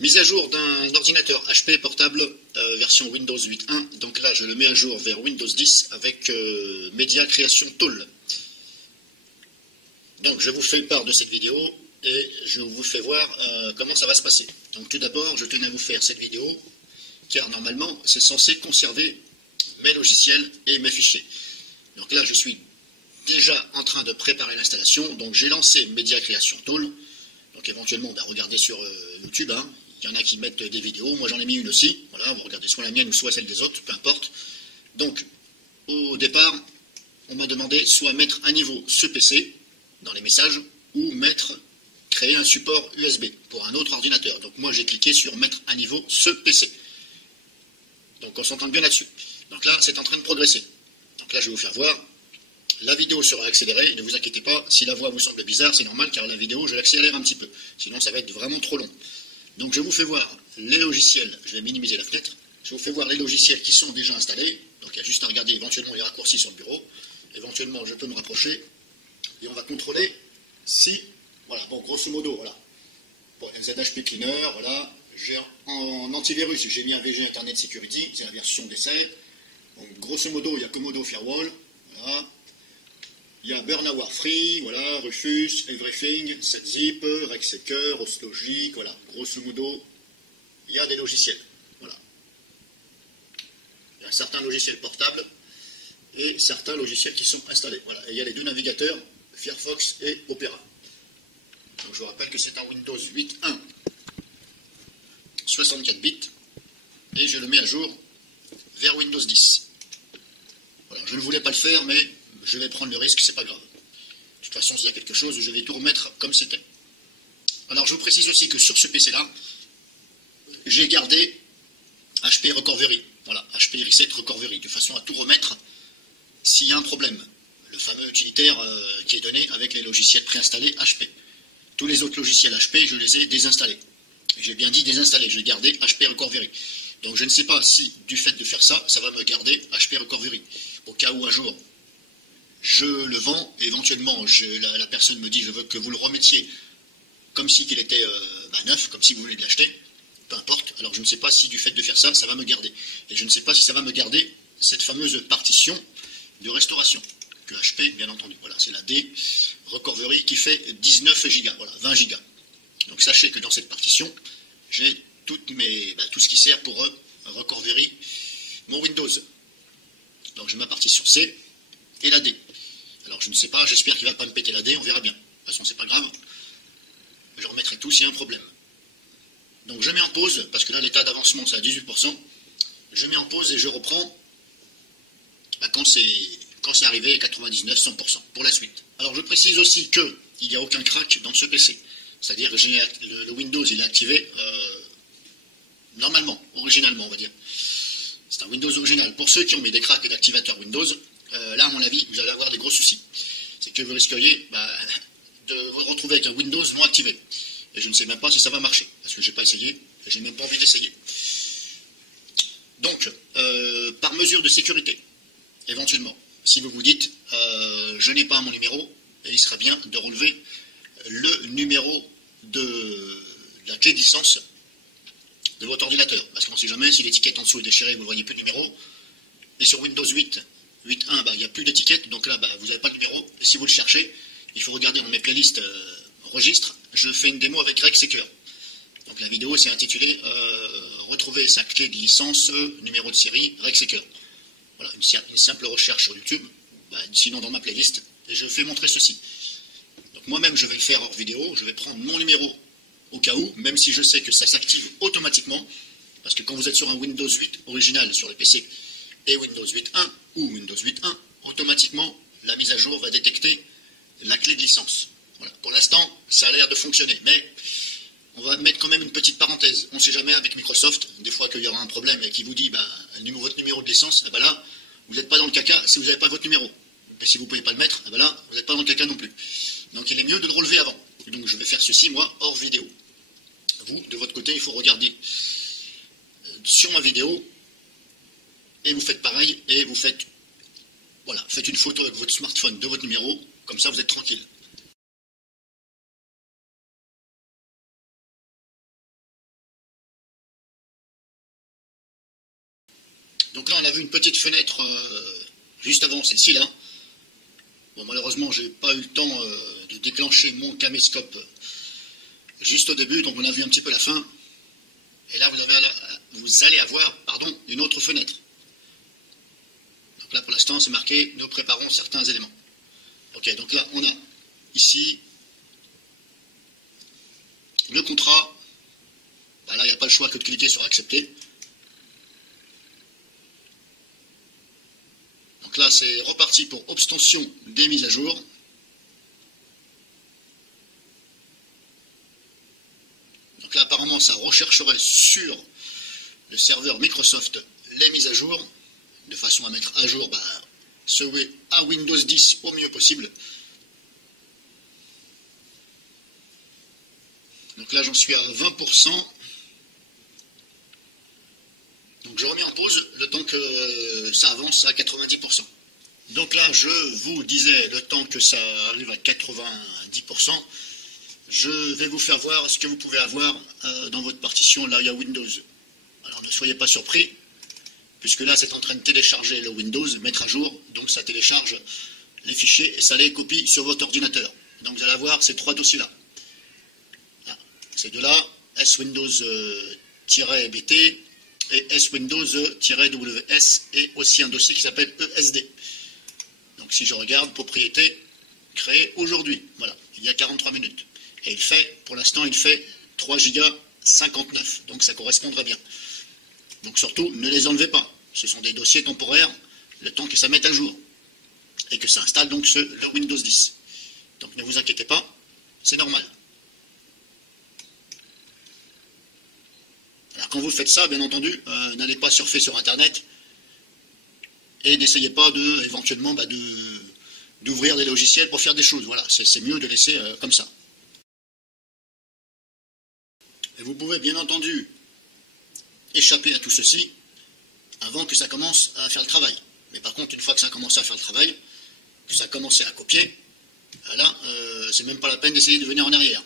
Mise à jour d'un ordinateur HP portable version Windows 8.1. Donc là, je le mets à jour vers Windows 10 avec Media Creation Tool. Donc je vous fais part de cette vidéo et je vous fais voir comment ça va se passer. Donc tout d'abord, je tenais à vous faire cette vidéo car normalement, c'est censé conserver mes logiciels et mes fichiers. Donc là, je suis déjà en train de préparer l'installation. Donc j'ai lancé Media Creation Tool. Donc éventuellement, regardez sur YouTube. Il y en a qui mettent des vidéos. Moi, j'en ai mis une aussi. Voilà, vous regardez soit la mienne ou soit celle des autres, peu importe. Donc, au départ, on m'a demandé soit mettre à niveau ce PC dans les messages ou créer un support USB pour un autre ordinateur. Donc moi, j'ai cliqué sur mettre à niveau ce PC. Donc on s'entend bien là-dessus. Donc là, c'est en train de progresser. Donc là, je vais vous faire voir. La vidéo sera accélérée, ne vous inquiétez pas, si la voix vous semble bizarre, c'est normal car la vidéo, je l'accélère un petit peu. Sinon, ça va être vraiment trop long. Donc je vous fais voir les logiciels, je vais minimiser la fenêtre, je vous fais voir les logiciels qui sont déjà installés. Donc il y a juste à regarder éventuellement les raccourcis sur le bureau. Éventuellement, je peux me rapprocher et on va contrôler si, voilà, bon, grosso modo, voilà. Bon, ZHP Cleaner, voilà. En antivirus, j'ai mis un VG Internet Security, c'est la version d'essai. Donc grosso modo, il y a Komodo Firewall, voilà. Il y a Burnaware Free, voilà, Rufus, Everything, SetZip, RegSeeker, Ostlogic, voilà, grosso modo, il y a des logiciels, voilà. Il y a certains logiciels portables et certains logiciels qui sont installés, voilà. Et il y a les deux navigateurs, Firefox et Opera. Donc je vous rappelle que c'est un Windows 8.1, 64 bits, et je le mets à jour vers Windows 10. Voilà, je ne voulais pas le faire, mais je vais prendre le risque, c'est pas grave. De toute façon, s'il y a quelque chose, je vais tout remettre comme c'était. Alors, je vous précise aussi que sur ce PC-là, j'ai gardé HP Recovery. Voilà, HP Reset Recovery, de façon à tout remettre s'il y a un problème. Le fameux utilitaire qui est donné avec les logiciels préinstallés HP. Tous les autres logiciels HP, je les ai désinstallés. J'ai bien dit désinstallés, j'ai gardé HP Recovery. Donc, je ne sais pas si, du fait de faire ça, ça va me garder HP Recovery. Au cas où un jour, je le vends, et éventuellement la personne me dit je veux que vous le remettiez comme si il était neuf, comme si vous voulez l'acheter, peu importe. Alors je ne sais pas si du fait de faire ça, ça va me garder. Et je ne sais pas si ça va me garder cette fameuse partition de restauration, que HP, bien entendu. Voilà, c'est la D Recovery qui fait 19 Go, voilà, 20 Go. Donc sachez que dans cette partition, j'ai tout ce qui sert pour recovery mon Windows. Donc j'ai ma partition C et la D. Alors je ne sais pas, j'espère qu'il ne va pas me péter la D, on verra bien. De toute façon, c'est pas grave. Je remettrai tout s'il y a un problème. Donc je mets en pause, parce que là l'état d'avancement c'est à 18%. Je mets en pause et je reprends quand c'est arrivé à 99-100% pour la suite. Alors je précise aussi qu'il n'y a aucun crack dans ce PC. C'est-à-dire que le Windows il est activé normalement, originalement on va dire. C'est un Windows original. Pour ceux qui ont mis des cracks d'activateur Windows, là, à mon avis, vous allez avoir des gros soucis. C'est que vous risqueriez de vous retrouver avec un Windows non activé. Et je ne sais même pas si ça va marcher, parce que je n'ai pas essayé, et je n'ai même pas envie d'essayer. Donc, par mesure de sécurité, éventuellement, si vous vous dites, je n'ai pas mon numéro, et il serait bien de relever le numéro de la clé de licence de votre ordinateur. Parce qu'on ne sait jamais si l'étiquette en dessous est déchirée, vous ne voyez plus de numéro. Et sur Windows 8.1, il n'y a plus d'étiquette, donc là, vous n'avez pas de numéro. Et si vous le cherchez, il faut regarder dans mes playlists registres. Je fais une démo avec RegSeeker. Donc la vidéo s'est intitulée Retrouver sa clé de licence, numéro de série, RegSeeker. Voilà, une simple recherche sur YouTube, sinon dans ma playlist, et je fais montrer ceci. Donc moi-même, je vais le faire hors vidéo, je vais prendre mon numéro au cas où, même si je sais que ça s'active automatiquement, parce que quand vous êtes sur un Windows 8 original sur les PC, et Windows 8.1 ou Windows 8.1, automatiquement, la mise à jour va détecter la clé de licence. Voilà. Pour l'instant, ça a l'air de fonctionner, mais on va mettre quand même une petite parenthèse. On ne sait jamais avec Microsoft, des fois qu'il y aura un problème et qui vous dit votre numéro de licence, là, vous n'êtes pas dans le caca si vous n'avez pas votre numéro. Et si vous ne pouvez pas le mettre, là, vous n'êtes pas dans le caca non plus. Donc il est mieux de le relever avant. Et donc je vais faire ceci, moi, hors vidéo. Vous, de votre côté, il faut regarder sur ma vidéo, et vous faites pareil, et vous faites une photo avec votre smartphone de votre numéro, comme ça vous êtes tranquille. Donc là, on a vu une petite fenêtre juste avant celle-ci là. Bon, malheureusement, j'ai pas eu le temps de déclencher mon caméscope juste au début, donc on a vu un petit peu la fin. Et là, vous allez avoir une autre fenêtre. Donc là, pour l'instant, c'est marqué « Nous préparons certains éléments ». Ok, donc là, on a ici le contrat. Ben là, il n'y a pas le choix que de cliquer sur « Accepter ». Donc là, c'est reparti pour obtention des mises à jour. Donc là, apparemment, ça rechercherait sur le serveur Microsoft les mises à jour, de façon à mettre à jour à Windows 10 au mieux possible. Donc là, j'en suis à 20%. Donc je remets en pause le temps que ça avance à 90%. Donc là, je vous disais, le temps que ça arrive à 90%, je vais vous faire voir ce que vous pouvez avoir dans votre partition là, il y a Windows. Alors ne soyez pas surpris, puisque là c'est en train de télécharger le Windows, mettre à jour, donc ça télécharge les fichiers et ça les copie sur votre ordinateur. Donc vous allez avoir ces trois dossiers-là. Ces deux-là, swindows-bt et swindows-ws et aussi un dossier qui s'appelle ESD. Donc si je regarde, propriété créée aujourd'hui, voilà, il y a 43 minutes. Et pour l'instant, il fait 3 Go 59, donc ça correspondrait bien. Donc surtout, ne les enlevez pas. Ce sont des dossiers temporaires, le temps que ça mette à jour. Et que ça installe donc le Windows 10. Donc ne vous inquiétez pas, c'est normal. Alors quand vous faites ça, bien entendu, n'allez pas surfer sur Internet et n'essayez pas éventuellement d'ouvrir des logiciels pour faire des choses. Voilà, c'est mieux de laisser comme ça. Et vous pouvez bien entendu échapper à tout ceci avant que ça commence à faire le travail. Mais par contre, une fois que ça a commencé à faire le travail, que ça a commencé à copier, là, c'est même pas la peine d'essayer de venir en arrière.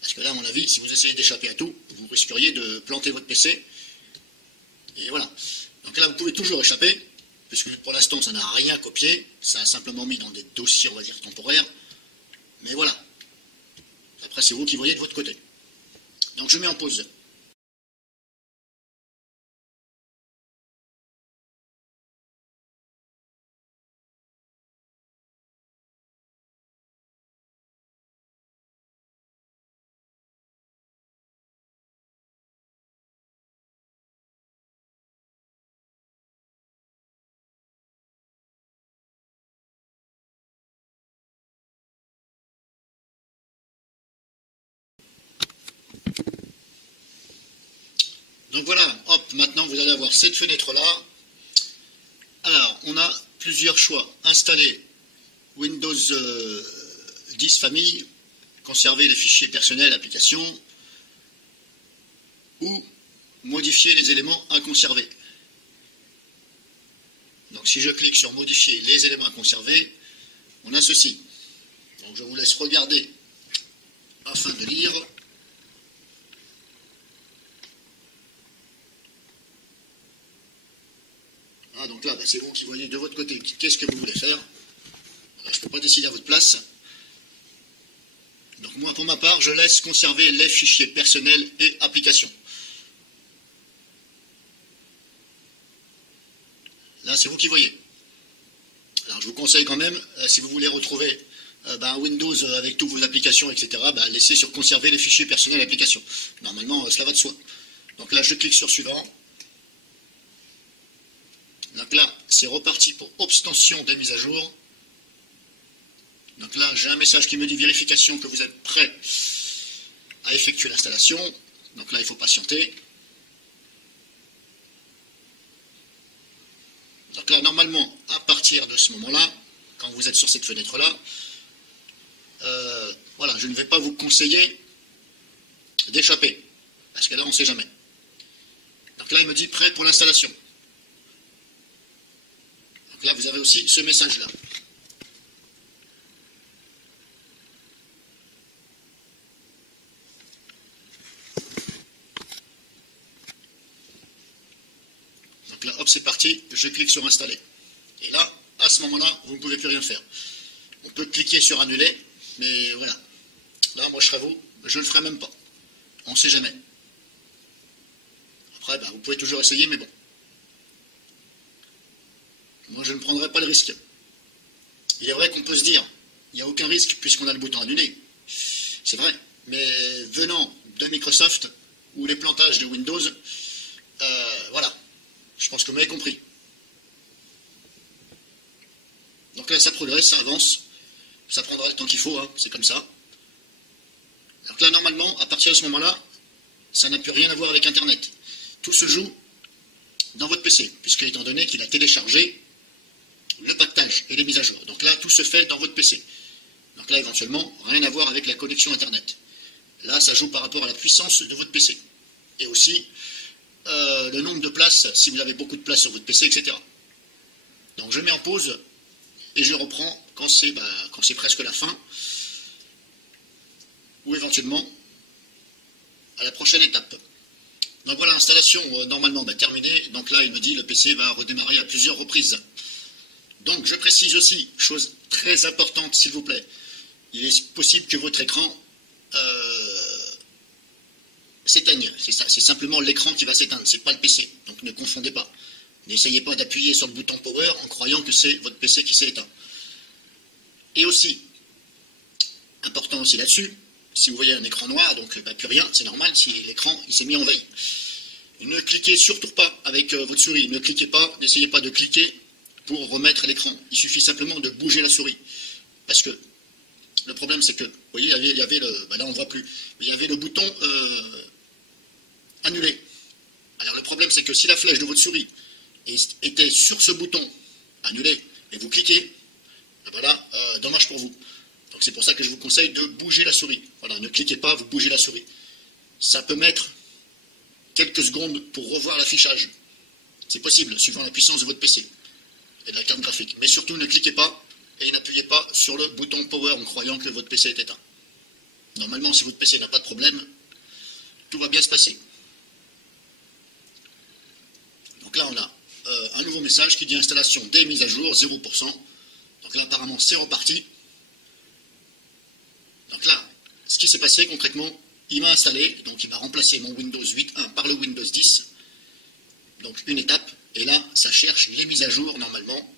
Parce que là, à mon avis, si vous essayez d'échapper à tout, vous risqueriez de planter votre PC. Et voilà. Donc là, vous pouvez toujours échapper, puisque pour l'instant, ça n'a rien copié. Ça a simplement mis dans des dossiers, on va dire, temporaires. Mais voilà. Après, c'est vous qui voyez de votre côté. Donc je mets en pause. Donc voilà, hop, maintenant vous allez avoir cette fenêtre-là. Alors, on a plusieurs choix. Installer Windows 10 famille, conserver les fichiers personnels, applications, ou modifier les éléments à conserver. Donc si je clique sur modifier les éléments à conserver, on a ceci. Donc je vous laisse regarder afin de lire. Ah, donc là, c'est vous qui voyez de votre côté qu'est-ce que vous voulez faire. Je ne peux pas décider à votre place. Donc moi, pour ma part, je laisse conserver les fichiers personnels et applications. Là, c'est vous qui voyez. Alors, je vous conseille quand même, si vous voulez retrouver Windows avec toutes vos applications, etc., laissez sur conserver les fichiers personnels et applications. Normalement, cela va de soi. Donc là, je clique sur suivant. Donc là, c'est reparti pour obtention des mises à jour. Donc là, j'ai un message qui me dit vérification que vous êtes prêt à effectuer l'installation. Donc là, il faut patienter. Donc là, normalement, à partir de ce moment-là, quand vous êtes sur cette fenêtre-là, voilà, je ne vais pas vous conseiller d'échapper. Parce que là, on ne sait jamais. Donc là, il me dit prêt pour l'installation. Donc là, vous avez aussi ce message-là. Donc là, hop, c'est parti, je clique sur installer. Et là, à ce moment-là, vous ne pouvez plus rien faire. On peut cliquer sur annuler, mais voilà. Là, moi je serais vous, je ne le ferai même pas. On ne sait jamais. Après, vous pouvez toujours essayer, mais bon. Moi, je ne prendrai pas le risque. Il est vrai qu'on peut se dire, il n'y a aucun risque puisqu'on a le bouton annuler. C'est vrai. Mais venant de Microsoft ou les plantages de Windows, voilà. Je pense que vous m'avez compris. Donc là, ça progresse, ça avance. Ça prendra le temps qu'il faut, hein, c'est comme ça. Donc là, normalement, à partir de ce moment-là, ça n'a plus rien à voir avec Internet. Tout se joue dans votre PC, puisque étant donné qu'il a téléchargé le pactage et les mises à jour. Donc là, tout se fait dans votre PC. Donc là, éventuellement, rien à voir avec la connexion Internet. Là, ça joue par rapport à la puissance de votre PC. Et aussi, le nombre de places, si vous avez beaucoup de place sur votre PC, etc. Donc je mets en pause et je reprends quand c'est presque la fin, ou éventuellement à la prochaine étape. Donc voilà, l'installation normalement terminée. Donc là, il me dit le PC va redémarrer à plusieurs reprises. Donc je précise aussi, chose très importante s'il vous plaît, il est possible que votre écran s'éteigne. C'est simplement l'écran qui va s'éteindre, c'est pas le PC. Donc ne confondez pas. N'essayez pas d'appuyer sur le bouton Power en croyant que c'est votre PC qui s'est éteint. Et aussi, important aussi là-dessus, si vous voyez un écran noir, donc plus rien, c'est normal si l'écran il s'est mis en veille. Ne cliquez surtout pas avec votre souris, ne cliquez pas, n'essayez pas de cliquer pour remettre l'écran. Il suffit simplement de bouger la souris. Parce que le problème c'est que, vous voyez, il y avait le, là on ne voit plus, mais il y avait le bouton annuler. Alors le problème c'est que si la flèche de votre souris était sur ce bouton annuler et vous cliquez, voilà, dommage pour vous. Donc c'est pour ça que je vous conseille de bouger la souris. Voilà, ne cliquez pas, vous bougez la souris. Ça peut mettre quelques secondes pour revoir l'affichage. C'est possible, suivant la puissance de votre PC et de la carte graphique. Mais surtout, ne cliquez pas et n'appuyez pas sur le bouton Power en croyant que votre PC est éteint. Normalement, si votre PC n'a pas de problème, tout va bien se passer. Donc là, on a un nouveau message qui dit installation des mises à jour, 0%. Donc là, apparemment, c'est reparti. Donc là, ce qui s'est passé concrètement, il m'a installé, donc il m'a remplacé mon Windows 8.1 par le Windows 10. Donc une étape, et là, ça cherche les mises à jour normalement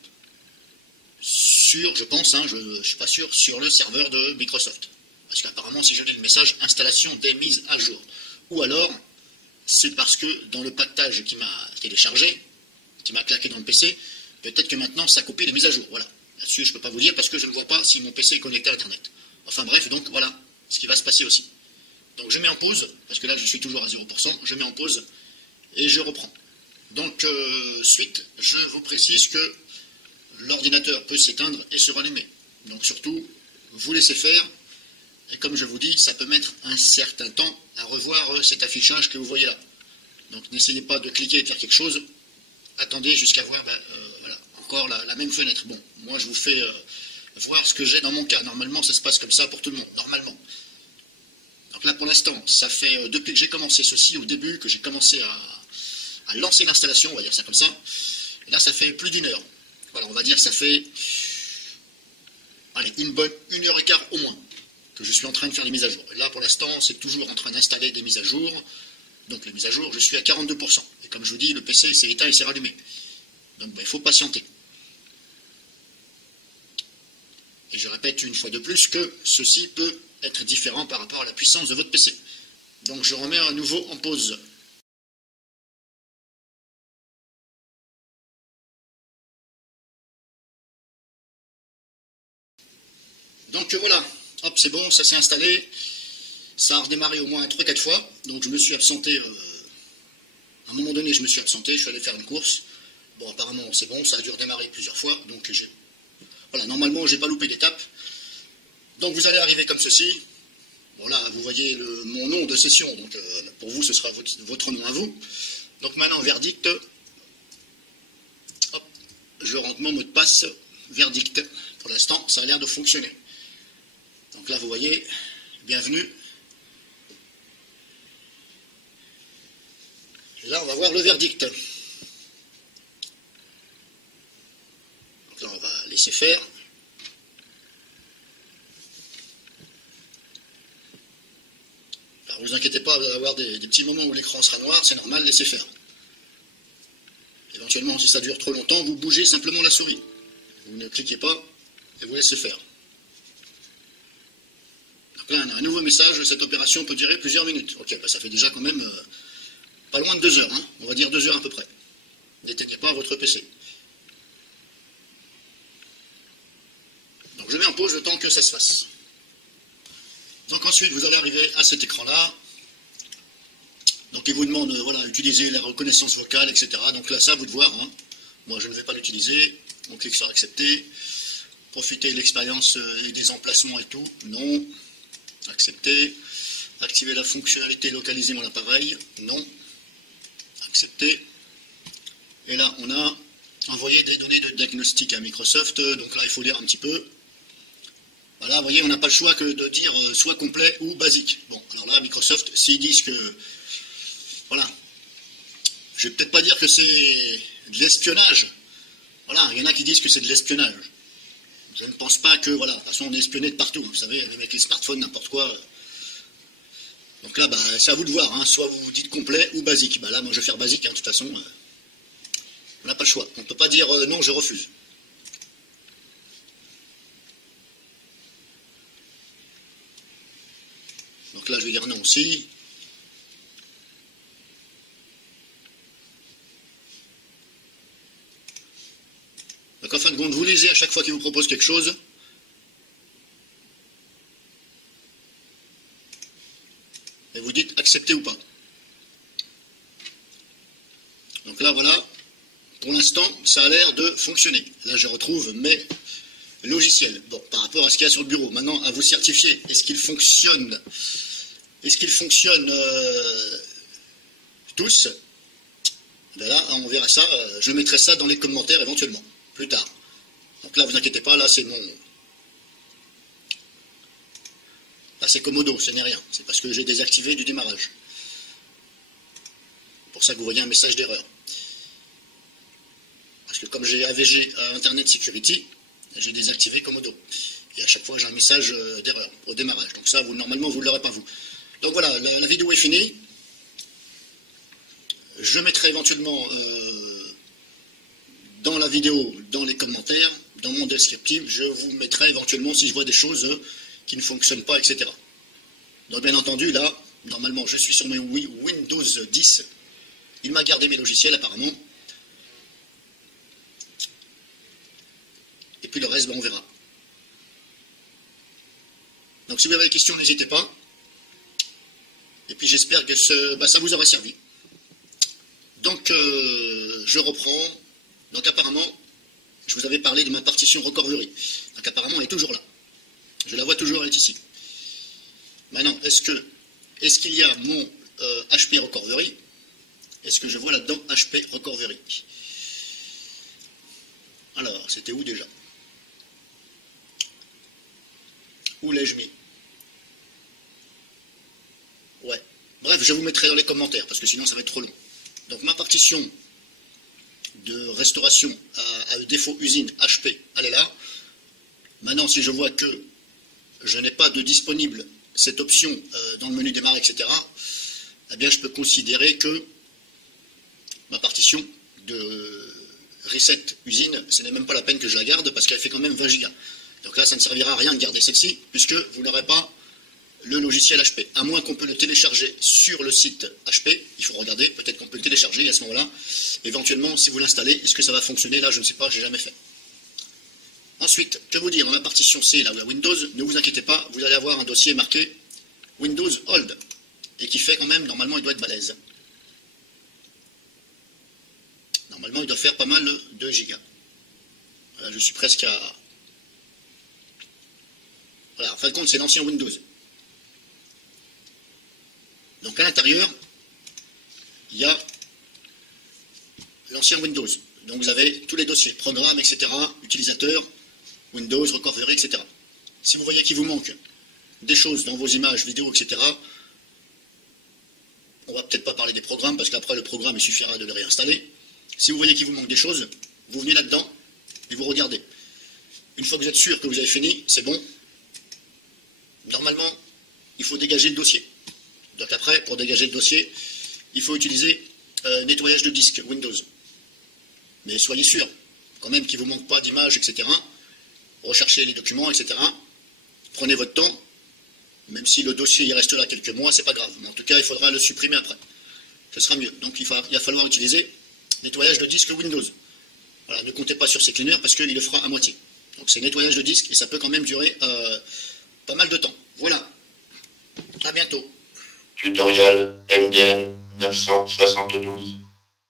sur, je pense, je ne suis pas sûr, sur le serveur de Microsoft. Parce qu'apparemment, si je lis le message, installation des mises à jour. Ou alors, c'est parce que dans le pactage qui m'a téléchargé, qui m'a claqué dans le PC, peut-être que maintenant, ça copie les mises à jour. Voilà. Là-dessus, je ne peux pas vous dire parce que je ne vois pas si mon PC est connecté à Internet. Enfin bref, donc voilà ce qui va se passer aussi. Donc je mets en pause, parce que là je suis toujours à 0%, je mets en pause et je reprends. Donc suite, je vous précise que l'ordinateur peut s'éteindre et se rallumer. Donc surtout, vous laissez faire, et comme je vous dis, ça peut mettre un certain temps à revoir cet affichage que vous voyez là. Donc n'essayez pas de cliquer et de faire quelque chose, attendez jusqu'à voir voilà, encore la même fenêtre. Bon, moi je vous fais voir ce que j'ai dans mon cas. Normalement, ça se passe comme ça pour tout le monde, normalement. Donc là, pour l'instant, ça fait, depuis que j'ai commencé ceci, au début, que j'ai commencé à lancer l'installation, on va dire ça comme ça, et là, ça fait plus d'une heure. Voilà, on va dire que ça fait, allez, une heure et quart au moins, que je suis en train de faire les mises à jour. Et là, pour l'instant, c'est toujours en train d'installer des mises à jour. Donc les mises à jour, je suis à 42%. Et comme je vous dis, le PC s'est éteint et s'est rallumé. Donc il faut patienter. Et je répète une fois de plus que ceci peut être différent par rapport à la puissance de votre PC. Donc je remets à nouveau en pause. Donc voilà, hop, c'est bon, ça s'est installé. Ça a redémarré au moins 3-4 fois. Donc je me suis absenté, à un moment donné je me suis absenté, je suis allé faire une course. Bon, apparemment c'est bon, ça a dû redémarrer plusieurs fois. Donc voilà, normalement j'ai pas loupé d'étape. Donc vous allez arriver comme ceci. Bon là, vous voyez mon nom de session, donc pour vous ce sera votre nom à vous. Donc maintenant, verdict. Hop, je rentre mon mot de passe, verdict. Pour l'instant, ça a l'air de fonctionner. Donc là, vous voyez, bienvenue. Et là, on va voir le verdict. laisser faire. Alors, vous inquiétez pas, vous allez avoir des petits moments où l'écran sera noir, c'est normal, laissez faire. Éventuellement, si ça dure trop longtemps, vous bougez simplement la souris. Vous ne cliquez pas et vous laissez faire. Donc là, un nouveau message, cette opération peut durer plusieurs minutes. Ok, ça fait déjà quand même pas loin de 2 heures, hein. On va dire 2 heures à peu près. N'éteignez pas votre PC. Donc je mets en pause le temps que ça se fasse. Donc ensuite, vous allez arriver à cet écran-là. Donc il vous demande, voilà, utiliser la reconnaissance vocale, etc. Donc là, ça, à vous de voir, hein. Moi, je ne vais pas l'utiliser. On clique sur accepter. Profiter de l'expérience et des emplacements et tout. Non. Accepter. Activer la fonctionnalité localiser mon appareil. Non. Accepter. Et là, on a envoyé des données de diagnostic à Microsoft. Donc là, il faut lire un petit peu. Voilà, vous voyez, on n'a pas le choix que de dire soit complet ou basique. Bon, alors là, Microsoft, s'ils disent que... Voilà. Je vais peut-être pas dire que c'est de l'espionnage. Voilà, il y en a qui disent que c'est de l'espionnage. Je ne pense pas que, voilà, de toute façon, on est espionné de partout. Vous savez, avec les smartphones, n'importe quoi. Donc là, c'est à vous de voir, hein. Soit vous dites complet ou basique. Là, moi, je vais faire basique, hein, de toute façon. On n'a pas le choix. On ne peut pas dire non, je refuse. Donc là, je vais dire non aussi. Donc en fin de compte, vous lisez à chaque fois qu'il vous propose quelque chose. Et vous dites accepter ou pas. Donc là, voilà. Pour l'instant, ça a l'air de fonctionner. Là, je retrouve mes logiciels. Bon, par rapport à ce qu'il y a sur le bureau. Maintenant, à vous certifier. Est-ce qu'il fonctionne? Est-ce qu'ils fonctionnent tous? Ben là, on verra ça. Je mettrai ça dans les commentaires éventuellement, plus tard. Donc là, vous inquiétez pas, là, c'est mon... Là, c'est Komodo, ce n'est rien. C'est parce que j'ai désactivé du démarrage. C'est pour ça que vous voyez un message d'erreur. Parce que comme j'ai AVG Internet Security, j'ai désactivé Komodo. Et à chaque fois, j'ai un message d'erreur au démarrage. Donc ça, normalement, vous ne l'aurez pas, vous. Donc voilà, la vidéo est finie. Je mettrai éventuellement dans la vidéo, dans les commentaires, dans mon descriptif, je vous mettrai éventuellement si je vois des choses qui ne fonctionnent pas, etc. Donc bien entendu, là, normalement, je suis sur mes Windows 10. Il m'a gardé mes logiciels apparemment. Et puis le reste, on verra. Donc si vous avez des questions, n'hésitez pas. Et puis j'espère que ça vous aura servi. Donc je reprends. Donc apparemment, je vous avais parlé de ma partition recovery. Donc apparemment, elle est toujours là. Je la vois toujours, elle est ici. Maintenant, est-ce qu'il y a mon HP recovery? Est-ce que je vois là-dedans HP recovery? Alors, c'était où déjà? Où l'ai-je mis? Ouais. Bref, je vous mettrai dans les commentaires, parce que sinon ça va être trop long. Donc ma partition de restauration à défaut usine HP, elle est là. Maintenant, si je vois que je n'ai pas de disponible cette option dans le menu démarrer, etc., eh bien je peux considérer que ma partition de reset usine, ce n'est même pas la peine que je la garde, parce qu'elle fait quand même 20 Go. Donc là, ça ne servira à rien de garder celle-ci, puisque vous n'aurez pas le logiciel HP. À moins qu'on peut le télécharger sur le site HP, il faut regarder, peut-être qu'on peut le télécharger, et à ce moment-là, éventuellement, si vous l'installez, est-ce que ça va fonctionner? Là, je ne sais pas, je n'ai jamais fait. Ensuite, que vous dire, dans la partition C, là où il y a Windows, ne vous inquiétez pas, vous allez avoir un dossier marqué Windows Old, et qui fait quand même, normalement, il doit être balèze. Normalement, il doit faire pas mal de gigas. Là, je suis presque à... Voilà, en fin de compte, c'est l'ancien Windows. Donc à l'intérieur, il y a l'ancien Windows. Donc vous avez tous les dossiers, programmes, etc., utilisateurs, Windows, recovery, etc. Si vous voyez qu'il vous manque des choses dans vos images, vidéos, etc., on va peut-être pas parler des programmes, parce qu'après le programme, il suffira de le réinstaller. Si vous voyez qu'il vous manque des choses, vous venez là-dedans et vous regardez. Une fois que vous êtes sûr que vous avez fini, c'est bon. Normalement, il faut dégager le dossier. Donc après, pour dégager le dossier, il faut utiliser nettoyage de disque Windows. Mais soyez sûr, quand même, qu'il ne vous manque pas d'images, etc. Recherchez les documents, etc. Prenez votre temps. Même si le dossier il reste là quelques mois, c'est pas grave. Mais en tout cas, il faudra le supprimer après. Ce sera mieux. Donc il va falloir utiliser nettoyage de disque Windows. Voilà, ne comptez pas sur ces cleaners parce qu'il le fera à moitié. Donc c'est nettoyage de disque et ça peut quand même durer pas mal de temps. Voilà. À bientôt. Tutoriel MDN 972.